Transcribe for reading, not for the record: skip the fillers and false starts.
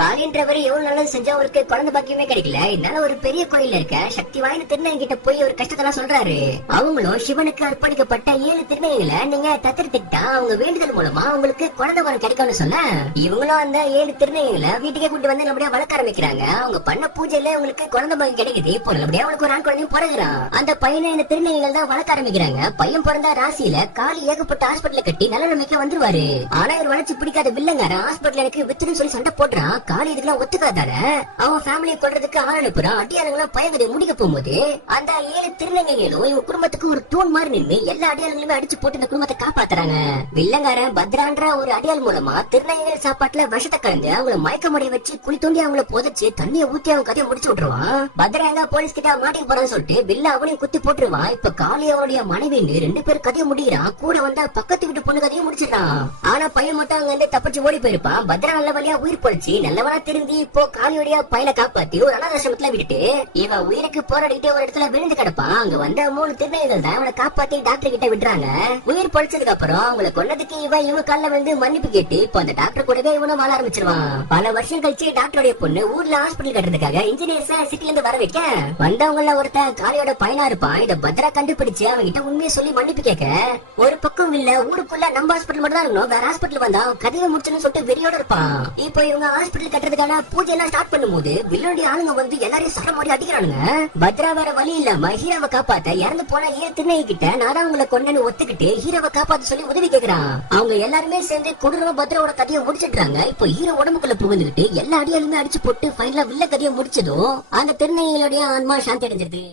காளின்றவர் எவ்வளவு நல்லது செஞ்சா அவருக்கு குழந்தை பாக்கியமே கிடைக்கல. இதனால ஒரு பெரிய கோயில் இருக்க சக்தி வாய்ந்த திருநங்கை கிட்ட போய் ஒரு கஷ்டத்தெல்லாம் சொல்றாரு. அவங்களும் சிவனுக்கு அர்ப்பணிக்கப்பட்ட 7 திருநங்கைகளை நீங்க தத்தெடுத்துக்கிட்டா அவங்க வேண்டுதல் மூலமா உங்களுக்கு குழந்தை வரம் கிடைக்கும்னு சொல்ல, இவங்களும் அந்த 7 திருநங்கைகளை வீட்டுக்கே கூட்டி வந்து நல்லபடியா வளர்க்க ஆரம்பிக்கிறாங்க. அவங்க பண்ண பூஜையில உங்களுக்கு குழந்தை பாக்கியம் கிடைக்குது. இப்போ நல்லபடியா அவங்களுக்கு ஒரு ஆண் குழந்தையும் பிறகுறான். அந்த பையனை இந்த திருநங்கைகள் தான் வளர்க்க ஆரம்பிக்கிறாங்க. பையன் பிறந்த ராசியில காளி ஏகப்பட்ட ஹாஸ்பிட்டல கட்டி நல்ல நிலைமைக்கு வந்துருவாரு. ஆனா இவர் வளர்ச்சி பிடிக்காத வில்லங்காரன் ஹாஸ்பிட்டல் எனக்கு வித்துன்னு சொல்லி சண்டை போடுறான். காளி இதுக்கெல்லாம் ஒத்துக்காதால அவன் ஃபேமிலியை கொள்றதுக்கு ஆள் அனுப்புறான். அடியாளங்களாம் பயங்கர முடிக்க போகும்போது அந்த 7 திருநங்கைகளும் இவங்க குடும்பத்துக்கு ஒரு தூண் மாதிரி நின்று எல்லா அடியாளங்களுமே அடிச்சு போட்டு இந்த குடும்பத்தை காப்பாத்துறாங்க. வில்லங்காரன் பத்ரான்ற ஒரு அடியாள் மூலமா திருநங்கைகள் சாப்பாட்டுல விஷத்தை கலந்து அவங்கள மயக்க முடிய வச்சு குழி தோண்டி அவங்கள புதைச்சு தண்ணியை ஊத்தி அவங்க கதையை முடிச்சு விட்டுருவான். பத்ராங்க போலீஸ் கிட்ட மாட்டிக்கு போறான்னு சொல்லிட்டு வில்ல அவனையும் குத்தி போட்டுருவான். இப்ப காளி அவனுடைய மனைவின்னு 2 பேர் கதையை முடிகிறான். கூட வந்தா பக்கத்து வீட்டு பொண்ணு கதையும் முடிச்சிடறான். ஆனா பையன் மட்டும் அங்க இருந்து தப்பிச்சு ஓடி போயிருப்பான். பத்ரா நல்ல வழியா உயிர் பொழிச்சு நல்லவனா திரும்பி இப்போ காளியோடைய பையனை காப்பாத்தி ஒரு அனாதாசிரமத்துல விட்டுட்டு இவன் உயிருக்கு போராடிக்கிட்டே ஒரு இடத்துல விழுந்து கிடப்பான். அங்க வந்த 3 திருநங்கைகள் தான் அவனை காப்பாத்தி டாக்டர் கிட்ட விடுறாங்க. உயிர் பொழிச்சதுக்கு அப்புறம் அவங்களை கொன்னதுக்கு இவன் கால்ல வந்து மன்னிப்பு கேட்டு இப்போ அந்த டாக்டர் கூடவே இவனும் வாழ ஆரம்பிச்சிருவான். பல வருஷம் கழிச்சு டாக்டருடைய பொண்ணு ஊர்ல ஹாஸ்பிட்டல் கட்டுறதுக்காக இன்ஜினியர்ஸ் சிட்டில இருந்து வர வைக்க வந்தவங்கள ஒருத்தன் காளியோட பையனா இருப்பான். இத பத்ரா கண்டுபிடிச்சு அவங்கிட்ட உண்மையை சொல்லி மன்னிப்பு கேட்க ஒரு பக்கம் இல்ல ஊருக்குள்ள நம்ம ஹாஸ்பிட்டல் மட்டும் தான் இருக்கணும், வேற ஹாஸ்பிட்டல் வந்தா கதையை முடிச்சுன்னு சொல்லிட்டு வெறியோட இருப்பான். இப்போ இவங்க ஹாஸ்பிட்டல் கட்டுறதுக்கான பூஜை எல்லாம் ஸ்டார்ட் பண்ணும்போது வில்லனுடைய ஆளுங்க வந்து எல்லாரையும் சர மாதிரி அடிக்கிறானுங்க. பத்ரா வேற வழி இல்லாம ஹீரோவை காப்பாத்த இறந்து போன 7 திருநங்கை கிட்ட நான் அவங்களை கொண்டேன்னு ஒத்துக்கிட்டு ஹீரோவை காப்பாத்த சொல்லி உதவி கேக்குறான். அவங்க எல்லாருமே சேர்ந்து கொடூரமா பத்ராவோட கதையை முடிச்சிடுறாங்க. இப்போ ஹீரோ உடம்புக்குள்ள புகுந்துகிட்டு எல்லா அடியாலுமே அடிச்சு போட்டு ஃபைனலா வில்ல கதையை முடிச்சதும் அந்த திருநங்கைகளுடைய ஆன்மா சாந்தி அடைஞ்சிருது.